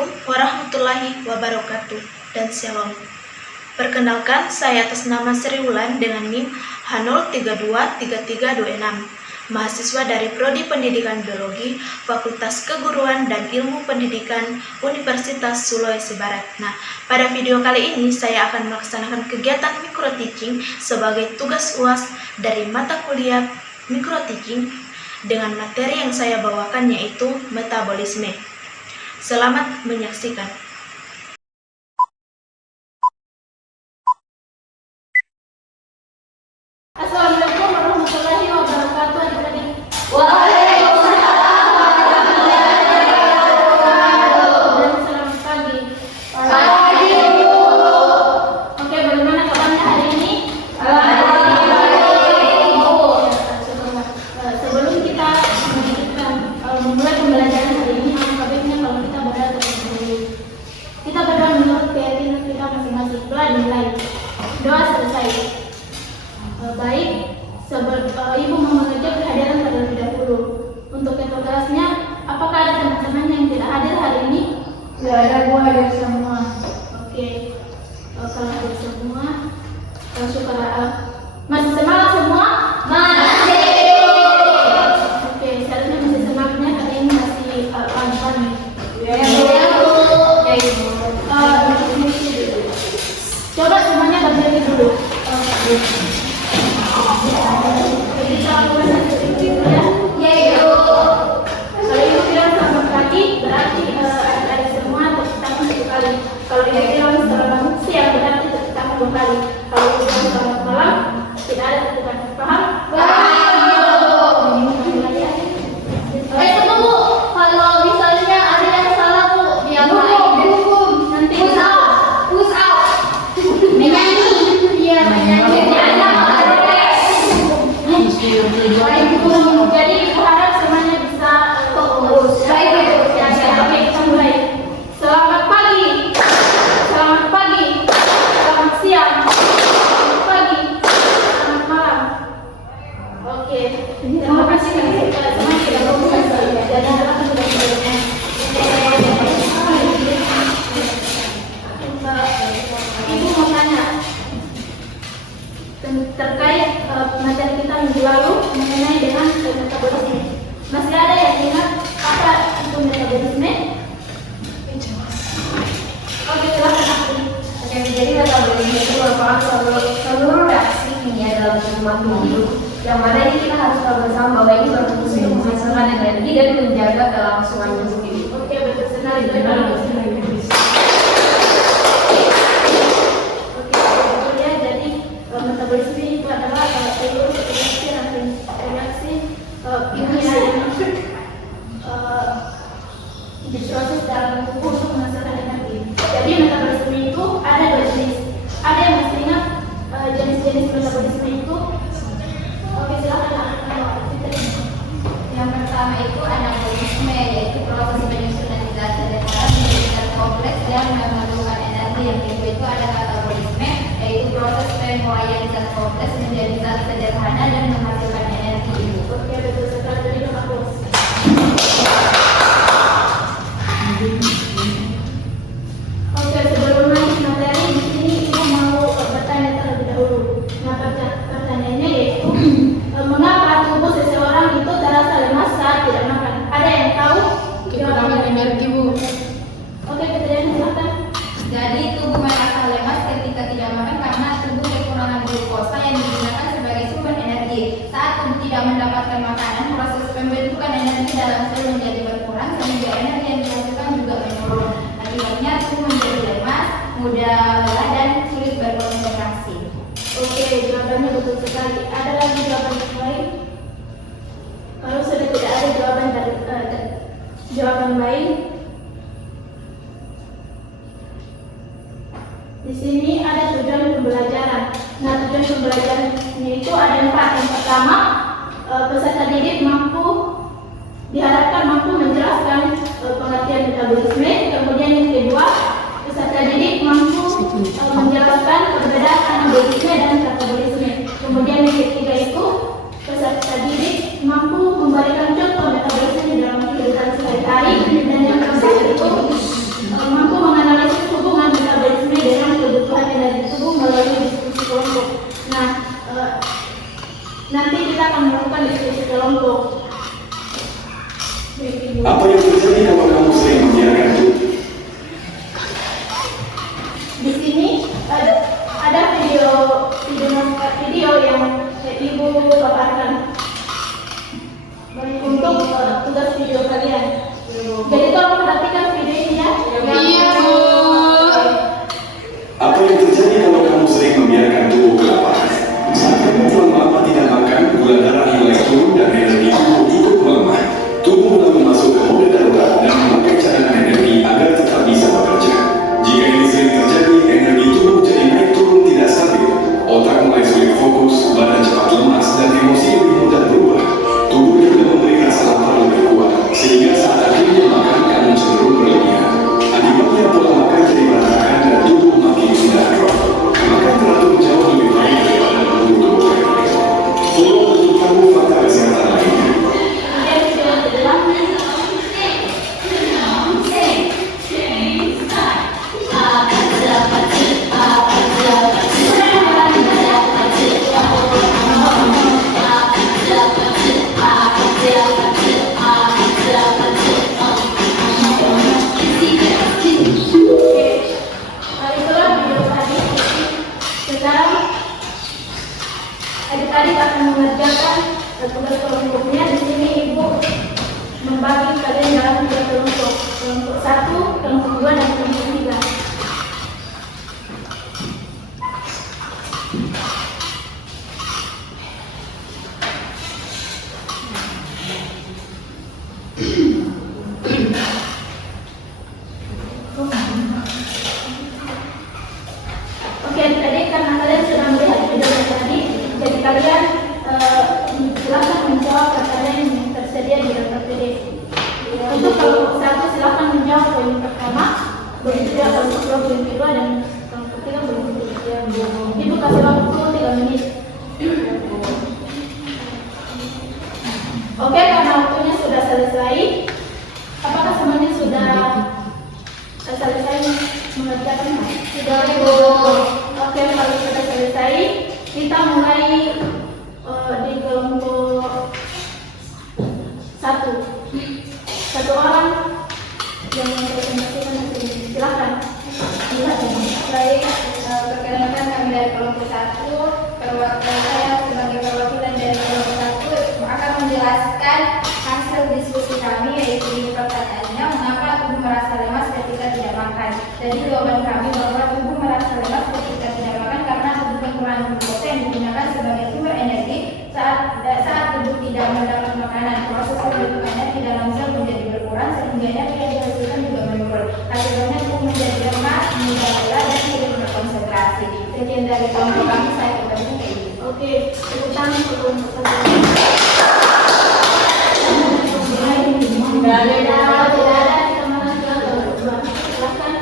Assalamualaikum warahmatullahi wabarakatuh dan Shalom. Perkenalkan, saya atas nama Sri Wulan dengan NIM H0323326, mahasiswa dari Prodi Pendidikan Biologi, Fakultas Keguruan dan Ilmu Pendidikan Universitas Sulawesi Barat. Nah, pada video kali ini saya akan melaksanakan kegiatan micro teaching sebagai tugas UAS dari mata kuliah micro teaching dengan materi yang saya bawakan yaitu metabolisme. Selamat menyaksikan. Assalamualaikum warahmatullahi wabarakatuh adik-adik. Waalaikumsalam warahmatullahi wabarakatuh. Dan selamat pagi. Pagi Bu. Oke, bagaimana kabarnya hari ini? Baik Bu. Sebelum kita memulai pembelajaran hari ini, alangkah baiknya kalau kita berdoa terlebih dahulu. Kita berdoa menurut keyakinan kita masing-masing. Doa dimulai. Doa selesai. Baik, Ibu mau mengajak kehadiran terlebih dahulu. Untuk ketua kelasnya, apakah ada teman-teman yang tidak hadir hari ini? Tidak ada Bu, hadir semua. Oke, kalau hadir semua, syukur. Masih semangat semua? Masih. Oke, seharusnya masih semangatnya karena ini masih pagi-pagi. Ya Bu. Coba semuanya berdiri dulu. Kita mulai ya. Ya Bu. Kalau ibu bilang selamat pagi, berarti adik-adik semua tepuk tangan satu kali. Kalau ibu bilang selamat siang, berarti tepuk tangan dua kali. Kalau ibu bilang selamat malam, tidak ada tepuk tangan. Paham? Tunggu Bu, kalau misalnya ada yang salah Bu, diapain? Nanti Push up. Menyanyi. Iya, menyanyi. Jadi ibu harap semuanya bisa fokus. Baik, Bu. Oke, kita mulai. Selamat pagi. Selamat pagi. Selamat siang. Selamat pagi. Selamat malam. Oke, terima kasih semuanya sudah fokus. Jadi adalah Ibu mau tanya terkait materi kita minggu lalu mengenai dengan metabolisme. Masih ada yang ingat apa itu metabolisme? Oke, silakan aku. Oke, jadi metabolisme itu merupakan seluruh reaksi kimia dalam tubuh hidup, yang mana ini kita harus tahu bersama bahwa ini berfungsi untuk menghasilkan energi dan menjaga kelangsungan tubuh. Oke, betul sekali. Oke, ya, jadi metabolisme itu adalah seluruh reaksi kimia yang diproses dalam tubuh untuk menghasilkan energi. Jadi metabolisme itu ada dua jenis. Ada yang masih ingat jenis-jenis metabolisme itu? Oke, silakan. Yang pertama itu anabolisme, yaitu proses penyusunan zat sederhana menjadi zat kompleks yang memerlukan energi. Yang kedua itu ada katabolisme, yaitu proses penguraian zat kompleks menjadi zat sederhana dan menghasilkan energi. Oke, betul sekali. Jadi bagus. Oke, sebelum lanjut materi di sini kita mau bertanya terlebih dahulu. Nah, pertanyaannya yaitu mengapa tubuh seseorang itu terasa lemas saat tidak makan? Ada yang tahu? Kekurangan energi Bu. Oke, pertanyaan silakan. Jadi tubuh merasa lemas ketika tidak makan karena tubuh kekurangan glukosa yang digunakan sebagai sumber energi. Saat tubuh tidak mendapatkan makanan, proses pembentukan energi dalam sel menjadi berkurang sehingga energi yang dihasilkan juga menurun. Akibatnya tubuh menjadi lemas, mudah lelah dan sulit berkonsentrasi. Oke, jawabannya betul sekali. Ada lagi jawaban yang lain? Kalau sudah tidak ada jawaban lain, di sini ada tujuan pembelajaran. Nah, tujuan pembelajarannya itu ada 4. Yang pertama, peserta didik diharapkan mampu menjelaskan pengertian metabolisme. Kemudian yang kedua, peserta didik mampu menjelaskan perbedaan anabolisme dan katabolisme. Kemudian yang ketiga itu, peserta didik mampu memberikan contoh metabolisme dalam kehidupan sehari-hari. Dan yang keempat itu kelompok. Apa yang terjadi kalau kamu sering membiarkan tubuh? Di sini ada video yang ibu paparkan untuk tugas video kalian. Jadi tolong perhatikan video ini ya. Iya, Bu. Apa yang terjadi kalau kamu sering membiarkan tubuh kelaparan? Saat kamu terlalu lama tidak makan, gula darah yang mulai turun dan energi tubuh ikut melemah. Tubuh lalu masuk ke mode darurat dan memakai cadangan energi agar tetap bisa bekerja. Jika ini sering terjadi, energi tubuh jadi naik turun tidak stabil. Otak mulai sulit fokus, badan cepat lemas, dan emosi lebih mudah berubah. Tubuh juga memberi rasa lapar lebih kuat, sehingga saat akhirnya makan kamu cenderung berlebihan. Akibatnya pola makan jadi berantakan dan tubuh makin mudah drop. Makan teratur jauh lebih baik daripada menunggu tubuh kering. Follow untuk kamu fakta kesehatan lainnya. Kemudian video kedua. Itulah video tadi. Sekarang adik-adik akan mengerjakan tugas kelompoknya. Di sini ibu membagi kalian dalam 3 kelompok. Kelompok 1, kelompok 2, dan kelompok 3. Oke adik-adik, karena kalian sudah melihat video tadi, jadi kalian silakan menjawab pertanyaan yang tersedia di dalam PDF. Untuk kelompok 1 silakan menjawab poin pertama, begitu juga kelompok 2 poin kedua, dan kelompok 3 poin ketiga. Ibu kasih waktu 3 menit. Oke, karena waktunya sudah selesai, apakah semuanya sudah selesai mengerjakan? Sudah, Bu. Oke, kalau sudah selesai, kita mulai di kelompok 1. Satu orang yang mempresentasikan hasilnya. Silakan. Baik, perkenalkan kami dari kelompok 1. Perwakilan saya sebagai perwakilan dari kelompok 1 akan menjelaskan hasil diskusi kami, yaitu di pertanyaannya mengapa tubuh merasa lemas ketika tidak makan. Jadi jawaban kami bahwa tubuh merasa lemas ketika tidak makan karena tubuh kekurangan glukosa yang digunakan sebagai sumber energi saat tubuh tidak mendapat makanan. Proses pembentukannya di dalam sel menjadi berkurang sehingga energi yang dihasilkan juga menurun. Akibatnya tubuh menjadi lemah, mudah lelah, dan tidak berkonsentrasi. Sekian dari kelompok kami, saya kembali ke ibu. Oke, tepuk tangan untuk kelompok 1. Tidak ada, kita melanjutkan kelompok 2. Silakan.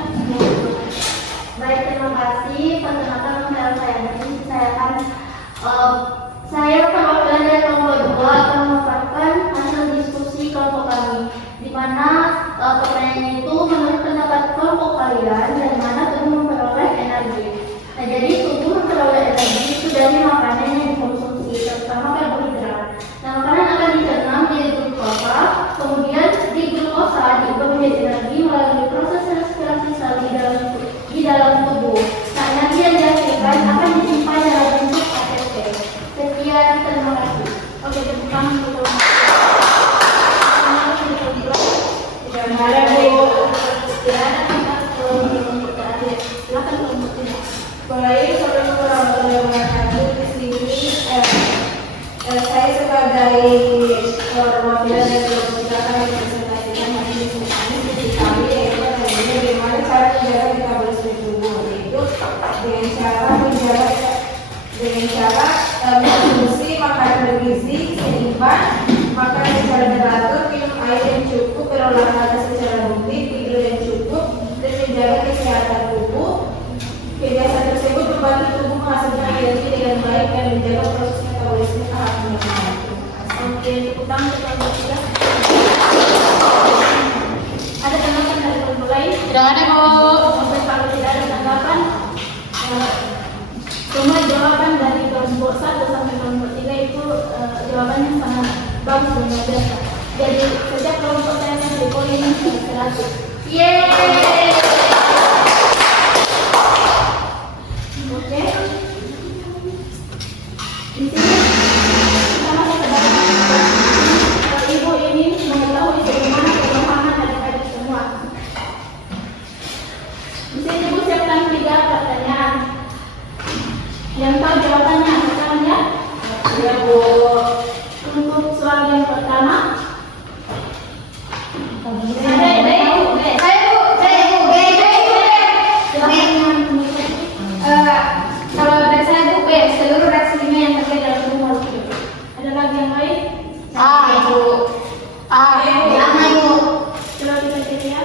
Baik, terima kasih. Perkenalkan nama saya Dani. Saya perwakilan dari kelompok 2 akan memaparkan hasil diskusi kelompok kami, di mana pertanyaannya itu menurut pendapat kelompok kalian dari mana tubuh memperoleh energi. Nah, jadi tubuh memperoleh energi itu dari makanan yang dikonsumsi, terutama karbohidrat. Nah, makanan akan dicerna menjadi glukosa, kemudian di glukosa diubah menjadi energi melalui proses respirasi sel di dalam tubuh. Nah, energi yang dihasilkan akan disimpan dalam bentuk ATP. Sekian, terima kasih. Oke, tepuk tangan untuk kelompok 2. Tidak ada, Bu. Tidak ada, kita kelompok terakhir. Silakan kelompok 3. Baik, Assalamualaikum warahmatullahi wabarakatuh. Di sini saya sebagai perwakilan dari kelompok 3 akan mempresentasikan hasil diskusi kami, yaitu bagaimana cara menjaga metabolisme tubuh, yaitu dengan cara mengkonsumsi makanan bergizi seimbang, makan secara teratur, minum air yang cukup, berolahraga secara rutin, tidur yang cukup, dan menjaga kesehatan tubuh. Kebiasaan tersebut membantu tubuh menghasilkan energi dengan baik dan menjaga proses metabolisme tahap normal. Oke, tepuk tangan untuk kelompok 3. Ada tanggapan dari kelompok lain? Tidak ada, Bu. Oke, kalau tidak ada tanggapan, semua jawaban dari kelompok 1 sampai kelompok 3 itu jawabannya sangat bagus dan luar biasa. Jadi setiap kelompok saya di poin 100. Yeay. Oke. Di sini kita masuk ke dalam. Ibu ingin mengetahui bagaimana pemahaman adik-adik semua. Di sini Ibu siapkan 3 pertanyaan. Yang tahu jawabannya sekarang ya? Ya Bu. Untuk soal yang pertama, Kalau dari saya itu B, seluruh reaksi kimia yang terjadi dalam tubuh makhluk hidup. ada lagi yang lain? Ibu. Sama Ibu. Coba kita cek ya.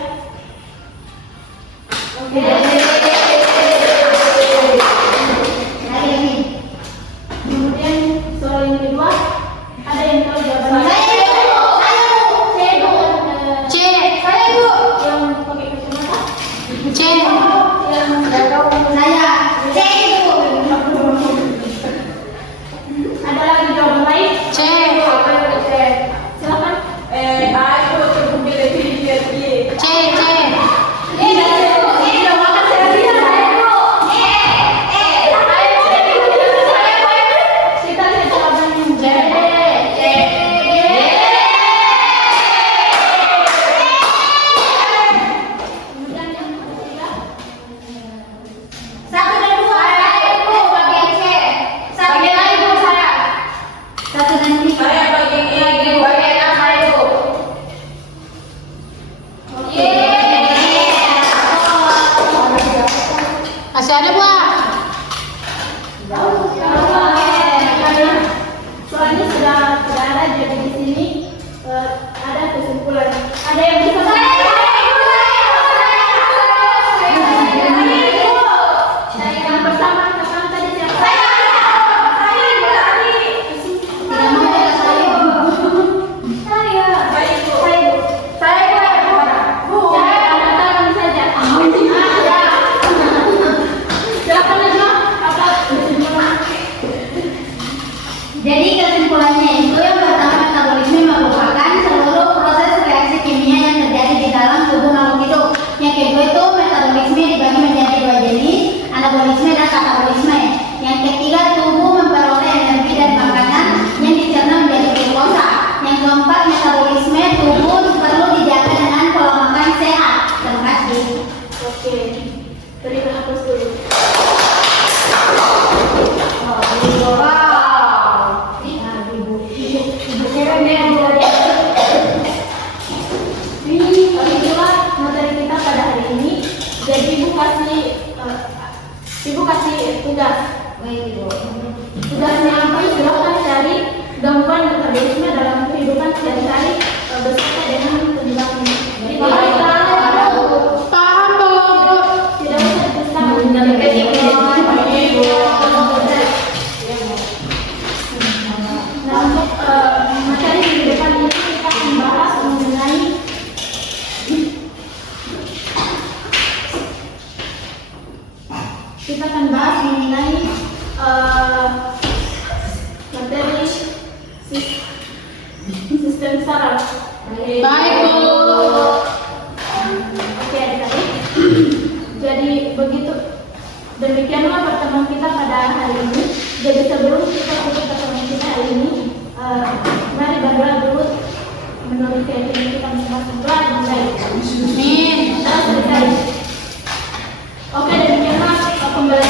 Oke. Lagi. Kemudian soal yang kedua, ada yang tahu jawabannya? Saya Bu. C. Saya Bu. Yang pakai kacamata? C. Yang nggak tahu? Saya. C Bu. Ada lagi jawaban lain? C. Silakan. C. C. Kita lihat jawabannya. Kemudian yang ketiga, 1 dan 2. Saya Bu bagian C. 1 dan Ibu saya. 1 dan 3. Saya bagian E. Bagian A saya Bu. Masih ada Bu? soalnya sudah ada, jadi di sini ada kesimpulan. Ada yang bisa yang pertama kapan tadi siapa? Silakan aja. Apa kesimpulan? Jadi kesimpulannya itu yang pertama, metabolisme merupakan seluruh proses reaksi kimia yang terjadi di dalam tubuh makhluk hidup. Yang kedua itu metabolisme dibagi menjadi 2 jenis, anabolisme dan katabolisme. Yang ketiga, tubuh memperoleh energi dari makanan yang dicerna menjadi glukosa. Yang keempat, metabolisme tubuh perlu dijaga dengan pola makan sehat. Terima kasih. Oke, berikan hapus dulu. Itulah materi kita pada hari ini. Jadi ibu kasih tugas. Tugasnya apa? Silakan cari gangguan metabolisme dalam kehidupan sehari-hari beserta dengan penjelasan. Jadi Paham Bu. tidak usah dijelaskan. Nah, untuk materi di depan ini kita akan bahas mengenai materi sistem saraf. Baik Bu. Oke adik-adik. Jadi begitu, demikianlah pertemuan kita pada hari ini. Jadi sebelum kita tutup pertemuan kita hari ini, mari berdoa dulu menurut keyakinan kita masing-masing. Doa yang baik. Amin. Kita selesai. Oke, demikianlah pembelajaran